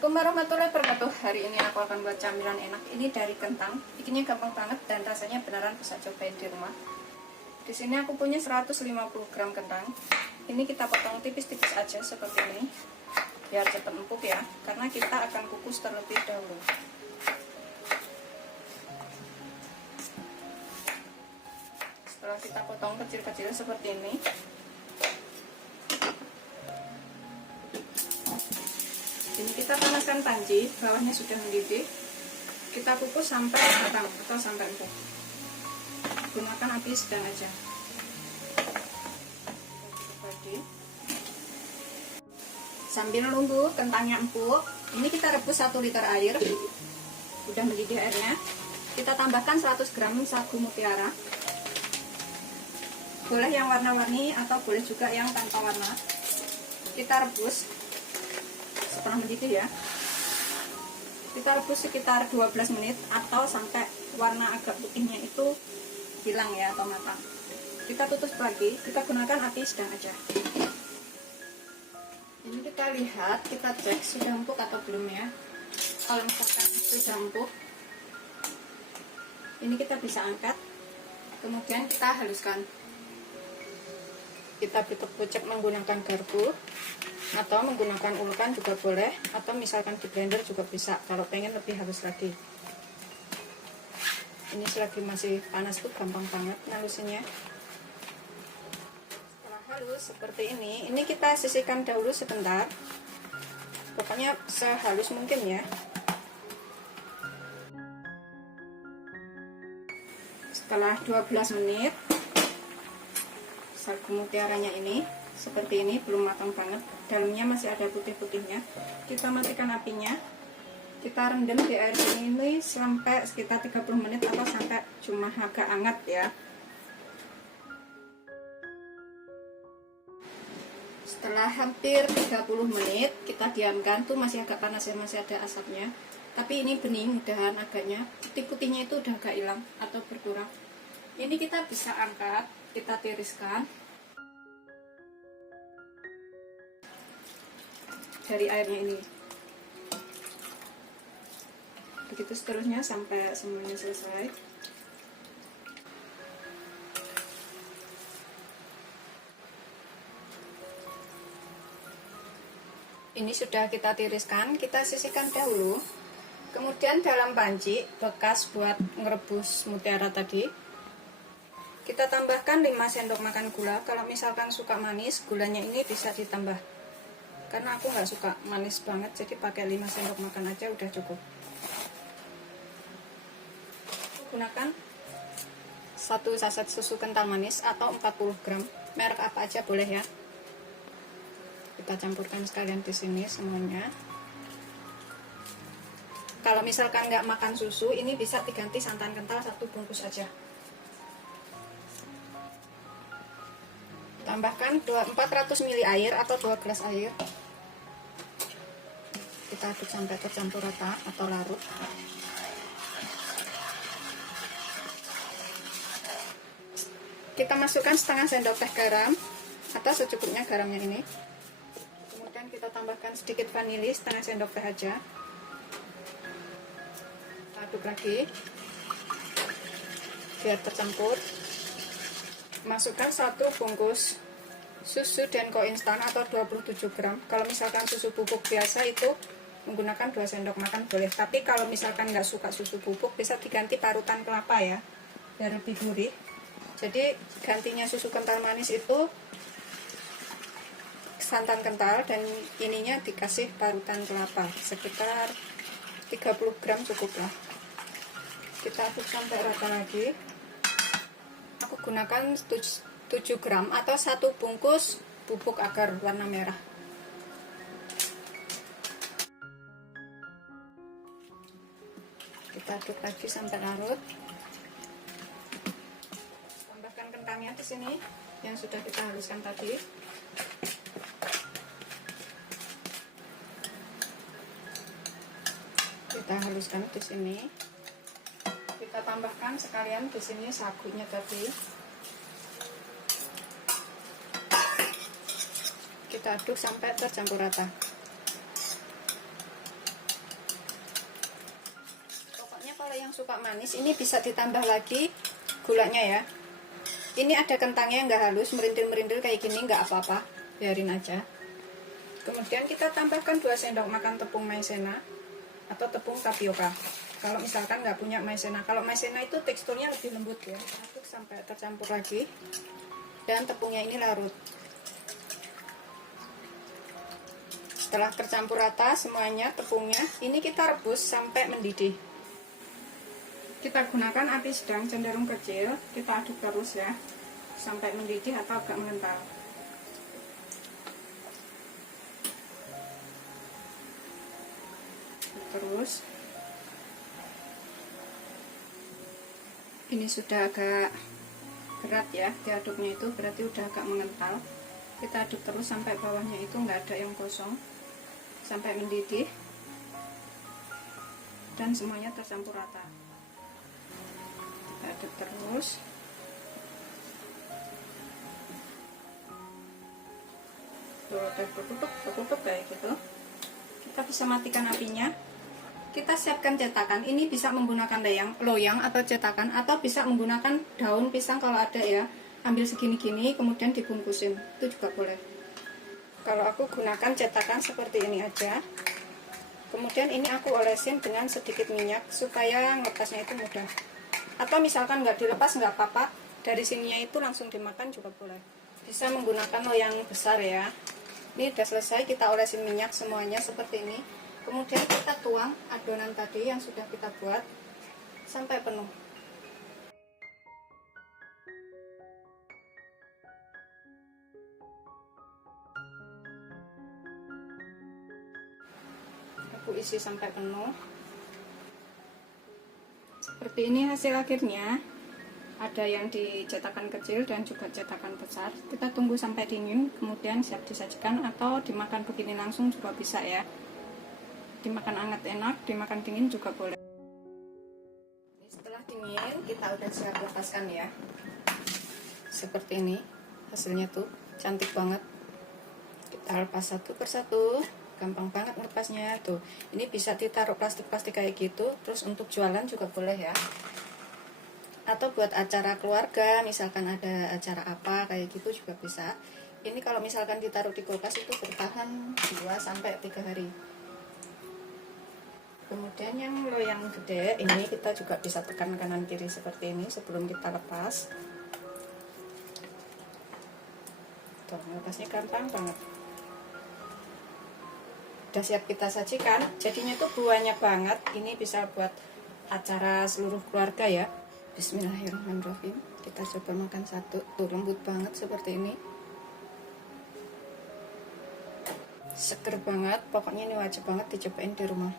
Assalamualaikum warahmatullahi wabarakatuh. Hari ini aku akan buat camilan enak. Ini dari kentang. Bikinnya gampang banget dan rasanya beneran bisa cobain di rumah. Di sini aku punya 150 gram kentang. Ini kita potong tipis-tipis aja seperti ini, biar cepat empuk ya. Karena kita akan kukus terlebih dahulu. Setelah kita potong kecil-kecil seperti ini, ini kita panaskan panci, bawahnya sudah mendidih. Kita kukus sampai matang atau sampai empuk. Gunakan api sedang aja. Sambil nunggu kentangnya empuk, ini kita rebus 1 liter air. Udah mendidih airnya. Kita tambahkan 100 gram sagu mutiara. Boleh yang warna-warni atau boleh juga yang tanpa warna. Kita rebus setelah mendidih ya. Kita rebus sekitar 12 menit atau sampai warna agak putihnya itu hilang ya atau matang. Kita tutup lagi, kita gunakan api sedang aja. Ini kita lihat, kita cek sudah empuk atau belum ya. Kalau misalkan sudah empuk, ini kita bisa angkat, kemudian kita haluskan. Kita pucuk menggunakan garpu atau menggunakan ulukan juga boleh, atau misalkan di blender juga bisa kalau pengen lebih halus lagi. Ini selagi masih panas tuh gampang banget ngalusinnya. Setelah halus seperti ini kita sisihkan dahulu sebentar, pokoknya sehalus mungkin ya. Setelah 12 menit, sagu mutiaranya ini seperti ini, belum matang banget, dalamnya masih ada putih-putihnya. Kita matikan apinya, kita rendam di air ini sampai sekitar 30 menit atau sampai cuma agak hangat ya. Setelah hampir 30 menit kita diamkan, tuh masih agak panas ya, masih ada asapnya, tapi ini bening, mudahan agaknya putih-putihnya itu udah agak hilang atau berkurang. Ini kita bisa angkat, kita tiriskan dari airnya ini. Begitu seterusnya sampai semuanya selesai. Ini sudah kita tiriskan, kita sisihkan dahulu. Kemudian dalam panci bekas buat ngerebus mutiara tadi, kita tambahkan 5 sendok makan gula. Kalau misalkan suka manis, gulanya ini bisa ditambah. Karena aku nggak suka manis banget, jadi pakai 5 sendok makan aja udah cukup. Gunakan 1 saset susu kental manis atau 40 gram, merek apa aja boleh ya. Kita campurkan sekalian di sini semuanya. Kalau misalkan nggak makan susu, ini bisa diganti santan kental 1 bungkus aja. Tambahkan 400 ml air atau 2 gelas air. Kita aduk sampai tercampur rata atau larut. Kita masukkan setengah sendok teh garam atau secukupnya garamnya ini. Kemudian kita tambahkan sedikit vanili, setengah sendok teh aja. Kita aduk lagi biar tercampur. Masukkan 1 bungkus susu Denko instan atau 27 gram. Kalau misalkan susu bubuk biasa itu menggunakan 2 sendok makan boleh, tapi kalau misalkan nggak suka susu bubuk bisa diganti parutan kelapa ya, biar lebih gurih. Jadi gantinya susu kental manis itu santan kental, dan ininya dikasih parutan kelapa sekitar 30 gram cukup lah. Kita aduk sampai rata lagi. Aku gunakan 7 gram atau 1 bungkus bubuk agar warna merah. Kita aduk lagi sampai larut. Tambahkan kentangnya di sini yang sudah kita haluskan tadi. Kita haluskan di sini. Kita tambahkan sekalian di sini sagunya tadi. Kita aduk sampai tercampur rata. kalau yang suka manis ini bisa ditambah lagi gulanya ya. Ini ada kentangnya nggak halus, merintil-merintil kayak gini, nggak apa-apa, biarin aja. Kemudian kita tambahkan 2 sendok makan tepung maizena atau tepung tapioka. Kalau misalkan nggak punya maizena, kalau maizena itu teksturnya lebih lembut ya. Aduk sampai tercampur lagi, dan tepungnya ini larut. Setelah tercampur rata semuanya tepungnya, ini kita rebus sampai mendidih. Kita gunakan api sedang cenderung kecil, kita aduk terus ya, sampai mendidih atau agak mengental. Terus, ini sudah agak berat ya, diaduknya itu berarti udah agak mengental. Kita aduk terus sampai bawahnya itu nggak ada yang kosong, sampai mendidih, dan semuanya tercampur rata. Aduk terus. Tutup kayak gitu. Kita bisa matikan apinya. Kita siapkan cetakan. Ini bisa menggunakan loyang atau cetakan, atau bisa menggunakan daun pisang kalau ada ya. Ambil segini-gini kemudian dibungkusin, itu juga boleh. Kalau aku gunakan cetakan seperti ini aja. Kemudian ini aku olesin dengan sedikit minyak supaya ngepasnya itu mudah. Atau misalkan nggak dilepas nggak apa-apa, dari sininya itu langsung dimakan juga boleh. Bisa menggunakan loyang besar ya. Ini udah selesai, kita olesin minyak semuanya seperti ini. Kemudian kita tuang adonan tadi yang sudah kita buat sampai penuh. Aku isi sampai penuh. Seperti ini hasil akhirnya. Ada yang di cetakan kecil dan juga cetakan besar. Kita tunggu sampai dingin, kemudian siap disajikan, atau dimakan begini langsung juga bisa ya. Dimakan hangat enak, dimakan dingin juga boleh. Setelah dingin, kita udah siap lepaskan ya. Seperti ini hasilnya tuh, cantik banget. Kita lepas satu persatu, gampang banget lepasnya tuh. Ini bisa ditaruh plastik-plastik kayak gitu, terus untuk jualan juga boleh ya. Atau buat acara keluarga, misalkan ada acara apa kayak gitu juga bisa. Ini kalau misalkan ditaruh di kulkas itu bertahan 2-3 hari. Kemudian yang loyang gede ini kita juga bisa tekan kanan kiri seperti ini sebelum kita lepas. Tuh, lepasnya gampang banget. Udah siap kita sajikan. Jadinya tuh banyak banget. Ini bisa buat acara seluruh keluarga ya. Bismillahirrahmanirrahim. Kita coba makan satu. Tuh, lembut banget seperti ini. Seger banget. Pokoknya ini wajib banget dicobain di rumah.